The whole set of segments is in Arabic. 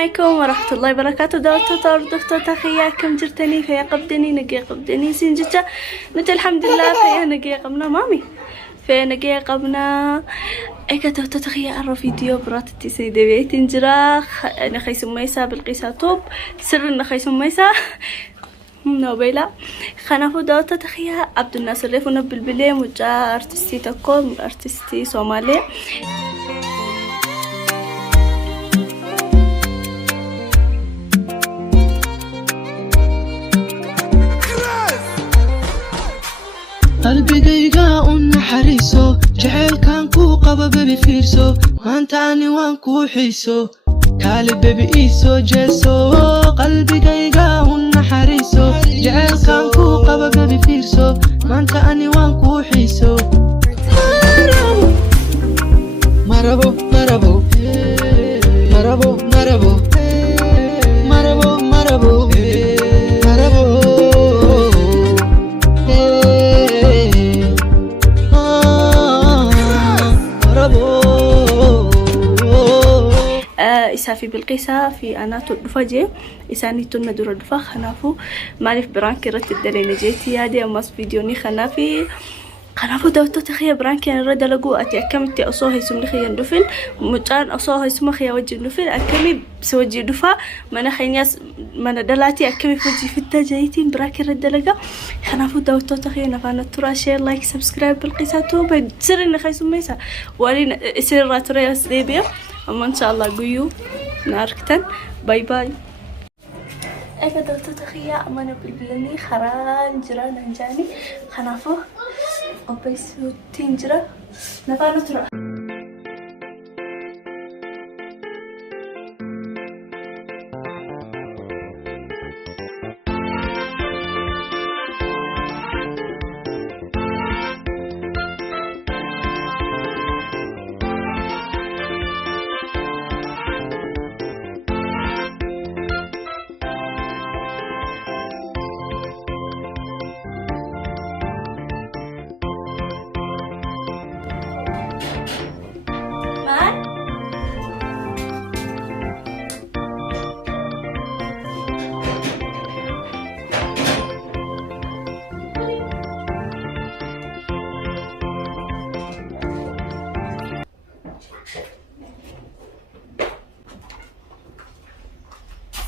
عليكم ورحمة الله وبركاته. دكتور تخياكم جرتني في قبدني نجي قبدني سنجتا نت الحمد لله في نجي قبنا مامي في نجي قبنا إيكا تخيا أرى فيديو براتتي سيدة بيت انجراخ نخيس ميسا بالقيسة توب سر نخيس ميسا نوبيلا خنافو دوتا تخيا عبد الناصر ليفو نبل بلي مجا ارتستي تكون ارتستي صومالي قلبي قيقا ونحريسو جعل كان كو قبب بفيرسو وانتاني وانكو حيسو كالي بيبي ايسو جيسو قلبي قيقا ونحريسو جعل كان كو قبب بفيرسو وانتاني وانكو حيسو مرابو مرابو مرابو مرابو مرابو مرابو إسافي بالقيسة في أنا تدفجي إساني تنا دور الدفا خنافو مالف برانكي رت الدليل جيتي هذه أمس فيديوني خنافو دوتو تخيا برانكي أنا رد لقو أتي أكمتي أصوه يسمى خيا ندفن مجان أصوه يسمى خيا وجه ندفن أكمي بسوجي دفا من خينياس من دلاتي أكمي فوجي في التجايتي برانكي رد لقا خنافو دوتو تخيا نفانا ترى شير لايك سبسكرايب بالقيسة توبة سر إن خيسو ميسا ولين سر راتوريا سليبيا أما إن شاء الله قيو ناركتن باي باي أيها دوتو تخيا أمانة بالبلاني خران جران انجاني خنافو قبيسو تنجرة نفانو تروح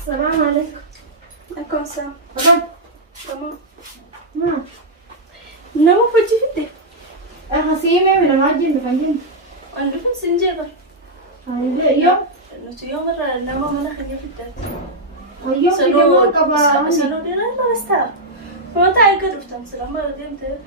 السلام عليكم. عليكم السلام. تمام. نمو فجي فدي. خصيمة من الماجين بفنجين. أنا بفهم سنجيبر. يوم. يوم مرة نمو ما نخليه في الدات. يوم في جمال كبار. سنو دينا لا استاء. ما تعال كرفتم سلام ما رديم ت.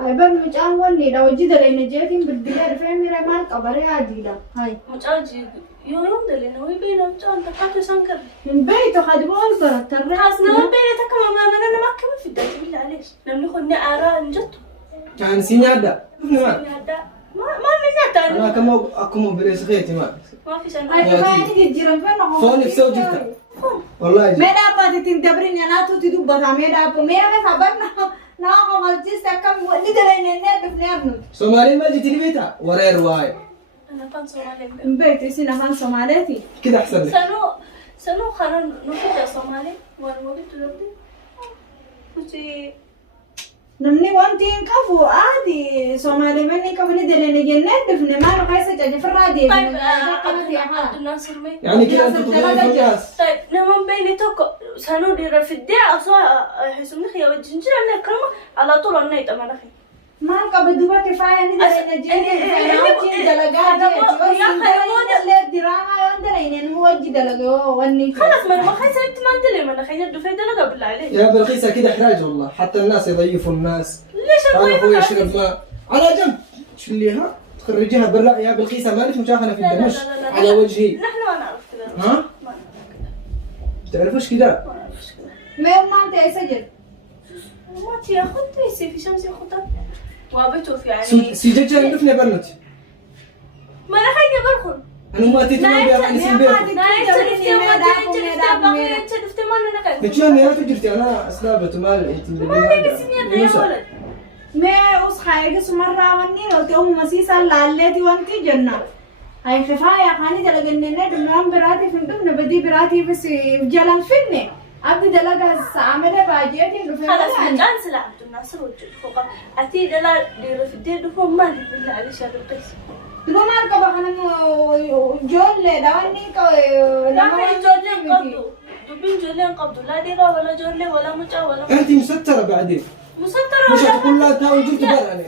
هاي بن مجان وني لو جد لين جيتين بالديار فهم ميرا مال كبار عاديلا. هاي. مجان جي يوم دلنا هو بينا مجان تقاتل سانكر. من بيته خدمه البرد ترى. حاسنا بينا تكمل ما أنا ما كمل في الدات بالله عليش. لما نخدنا آراء نجت. كان سينادا. ما نجت أنا كم بريس خيتي ما في شيء. هاي كمان تجيرن فين هم. فوني بسوي جدا. والله. ميدا بات تندبرين يا ناتو تدوب بات ميدا بو ميدا خبرنا. ناقم الجيس كم ولد لين النت بنيرنو. سومالي ما جيت البيتا ورا رواي. أنا كان صومالي. بيت سينا كان صوماليتي. كده أحسن لك. سنو خلنا نفيد صومالي ونوقف تلبي. وشي. نمني وانتين كفو عادي صومالي مني كوني دلنا جنات بفني ما نقيس تجي في الراديو. طيب عبد الناصر مي. يعني كده أنت تقولين فجأس. طيب نمن بيني توك سنو دير في الدعاء أصلا حسمني خيا وجنجر أنا كلمة على طول النايت أما نخي. ما نقبل دوبا كفاية ندري نجيني نجيني دلقات يا خيرون اللي دراما يندرين هو جد دلقو وني خلاص ما خي سيبت ما ندري ما نخي ندو في دلقة بالله عليك يا بالقيسة كده إحراج والله حتى الناس يضيفوا الناس. ليش أنا أخوي يشرب ماء على جنب شليها تخرجيها برا يا بالقيسة مالك مشاخنة في الدمش على وجهي. نحن ما نعرف كذا. ها؟ ما نعرف كذا. تعرفوش كده؟ ما نعرفش كذا. ما أنت سجل ما تياخد في شمس ياخدها. وابيتو في يعني. سيجي نفني برنتي. ما أنا خيني برخون. أنا ما تيجي بيا نتشان يا تجرتي أنا أسلابة مال ما أصحى يجلس مرة وني لو تقوم مسيسا لالتي وانتي جنة هاي خفايا خاني دلقنا دمران براتي فندقنا بدي براتي بس جلال فيني عبد دلقها عاملة باجيتي خلاص مجان سلا عبد الناصر وجه فوق أتي دلا دير في الدير دفهم ما لي بالله على شاب القيس تقول ما أركب أنا جول داني لا ما جولين قبضوا دبين جولين قبضوا لا ديرا ولا جولين ولا مجا ولا انت مستره بعدين مسطرة مش ولا هتقول لا تاوي جبت براني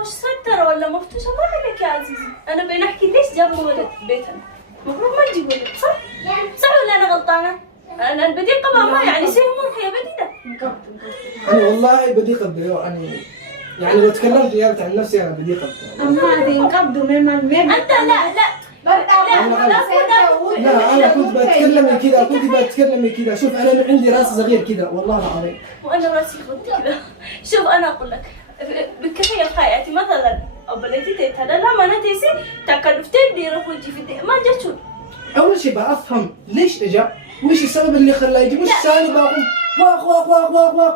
مش سترة ولا مفتوشة ما عليك يا عزيزي أنا بنحكي ليش جابوا ولد بيتنا المفروض ما نجيب ولد صح؟ صح ولا أنا غلطانة؟ أنا البديل قبل ما يعني شيء مرحي بديدة انا والله بدي قبل يعني لو تكلمت يا عن نفسي انا بدي قبل أما تنقبضوا من أنت لا لا انا كنت بتكلم كذا كنت بتكلم كذا شوف انا عندي راس صغير كذا والله العظيم وأنا راسي خدت كذا شوف أنا أقول لك بكفاية في حياتي مثلا أبليتي تيتها لا ما أنا تيسي تكلفتين دي رفوجي في الدين ما جاتشو اول شيء بفهم ليش اجى وايش السبب اللي خلاه يجي مش ثاني بقوم واخ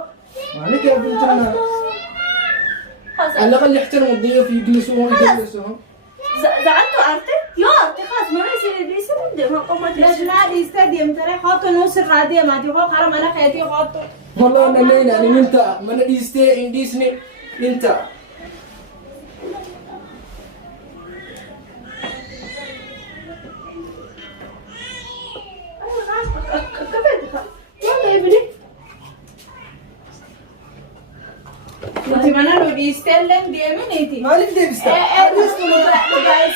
مالك يا بنت انا على الاقل يحترموا الضيوف يجلسوهم زعلتوا عرفتي؟ يا أختي خلاص ما يصير قدام قومت ليش ما دي استديم ترى خاطر نوصل رادية ما تبغى خرم أنا خيتي خاطر والله انا نينا يعني انت من ديستي انديسني انت يلا يا ابني انت مانا لو دي استلم دي منيتي مالك ديبستا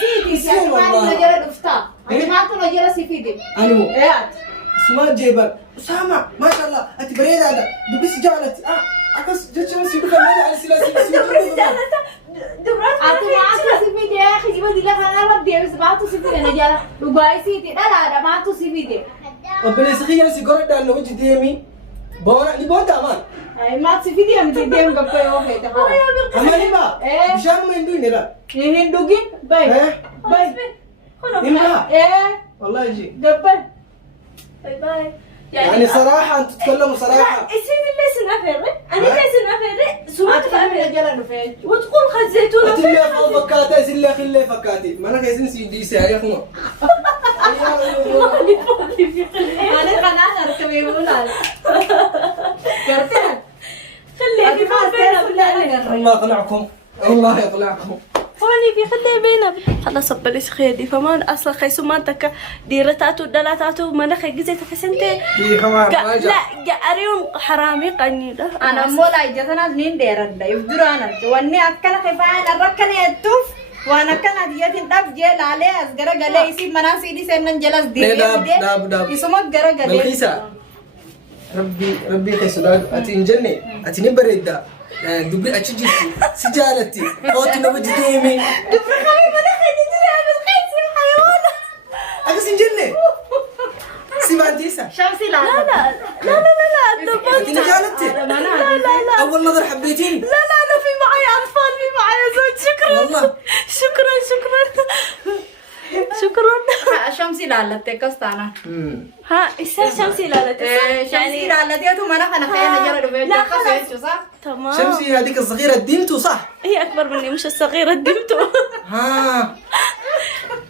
سيدي ما نجرا دفتا انا ما تو نجرا سيفيدي انو ايات اسمها جيبان اسامه ما شاء الله انت بريد هذا بس جالت اكس جتش سيبك ما على سلاسل دبرات اتو ما تو سيفيدي يا اخي جيبوا دي لك انا بدي بس ما تو سيفيدي نجرا دبي سيدي لا ما تو سيفيدي ربنا يسخير سيجاره ده انه وجه ديمي بونا دي بونتا مان اي ما تسيفيدي ام دي ديم غبي اوكي تمام اماني با بشار من دوي نلا هندوغين باي باي إملا ايه والله يجي غبي باي باي يعني صراحة أنت تتكلموا صراحة اسمي اللي سنافيري أنا اللي سنافيري سمعت فأمير نجرا نفيد وتقول خد زيتون أتلي أفضل فكاتي سلي خلي فكاتي ما أنا كيسن سيدي سعري أخونا انا قناعة اركبي ولا كرتين خلي في بينا الله يقنعكم الله يقنعكم فاني في خلي بينا خلاص بلش خيدي فمان أصلا خيسو ما تك ديرتاتو دلاتاتو ما نخي جزيت فسنتي دي كمان ما جا لا أريون حرامي قني ده انا مولا جتنا نين ديرد يفدرانا واني اكل خفان الركن يتوف وانا كان ديت داب جيل عليه اسغرا غلي يسيب مناسي دي سنن جلس دي داب يسمك غرا غلي بالخيسة ربي خيسو داد أتنجني أتنبرد دا دبي أتشجتي سجالتي فوت نوجي ديمي دبر خمي ما نخي تجري بالخيس يا حيوان أكسنجني سيبانتيسا شمسي لا أتني جالتي لا أول نظر حبيتيني لا أنا في معي أطفال في معي زوج شكرا والله شكرا شمسي لا تكستانا ها إيش شمسي لا شمسي لا ديتو ما انا خينا جرا دبي لا خلاص صح تمام شمسي هذيك الصغيرة الديمتو صح؟ هي أكبر مني مش الصغيرة الدمتو ها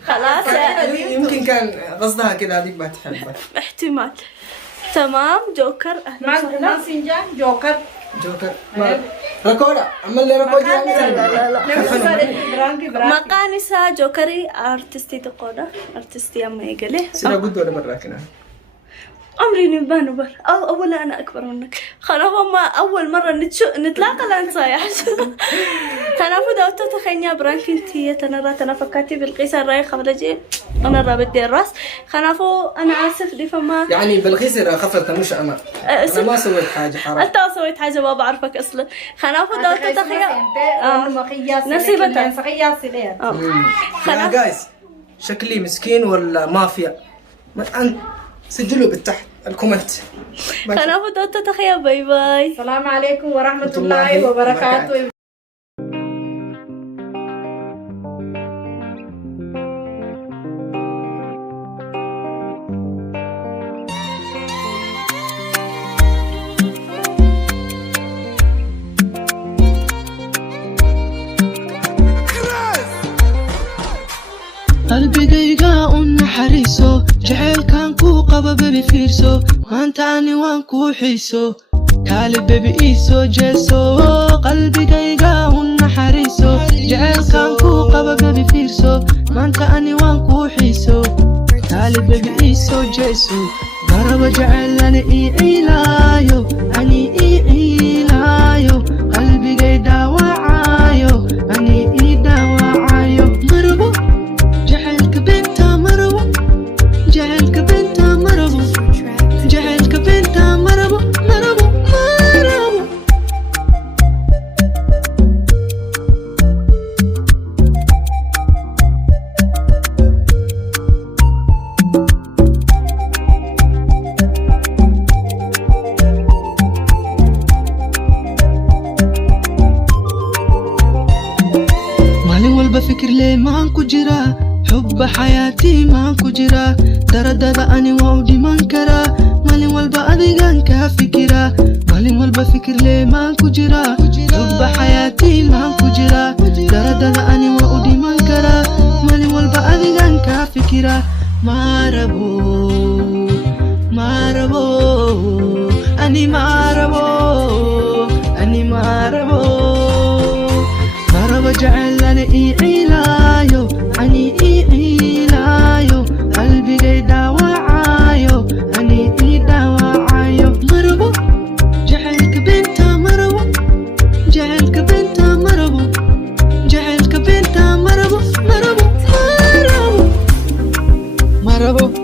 خلاص يمكن كان قصدها كذا هذيك بتحبك احتمال تمام جوكر ما سنجان جوكر جوكر ركودا أما اللي ركودا برانكي مقانسة جوكري أرتستي تقودا أرتستي أما يقلي سيدا قد ولا براكنا عمري نبان بر أولا أنا أكبر منك خلاص ما أول مرة نتلاقى لان صايح أنا فدا وتتخيني برانكنتي أنا فكرتي بالقيس الرايخ بلجي أنا رابدي الراس خنافو أنا آسف دي فما يعني بالخيسر خفرت مش أنا ما سويت حاجة حرام أنت سويت حاجة ما بعرفك أصلا خنافو دا وتتخيل نصيبتها سقياس ليه يا جايز شكلي مسكين ولا مافيا ما أنت سجلوا بالتحت الكومنت خنافو دا وتتخيل باي باي السلام عليكم ورحمة الله وبركاته قلبي qalbigayga u naxariiso jacaylkan ku qaba baby fiirso maanta ani waan ku xiiso kaali baby iso jeeso qalbigayga u naxariiso jacaylkan ku qaba baby fiirso maanta ani waan ku xiiso kaali baby iso jeeso maraba jacaylani iilaayo ani iilaayo qalbigay dhaawacayo ani idhaawacayo marabo jacaylka benta marabo jacaylka benta marabo jacaylka benta marabo marabo marabo بفكر ليه ما انكو جرا حب حياتي ما انكو جرا تردد اني وودي منكرا مالي والبا اديغان كافكرا مالي والبا فكر ليه ما انكو جرا حب حياتي ما انكو جرا تردد اني وودي منكرا مالي والبا اديغان كافكرا ماربو ماربو اني ماربو اني ماربو مربو جعلني إيلايو أني إيلايو قلبي جاي داوعايو أني داوعايو مربو جعلك بنتا مربو جعلك بنتا مربو جعلك بنتا مربو مربو مربو مربو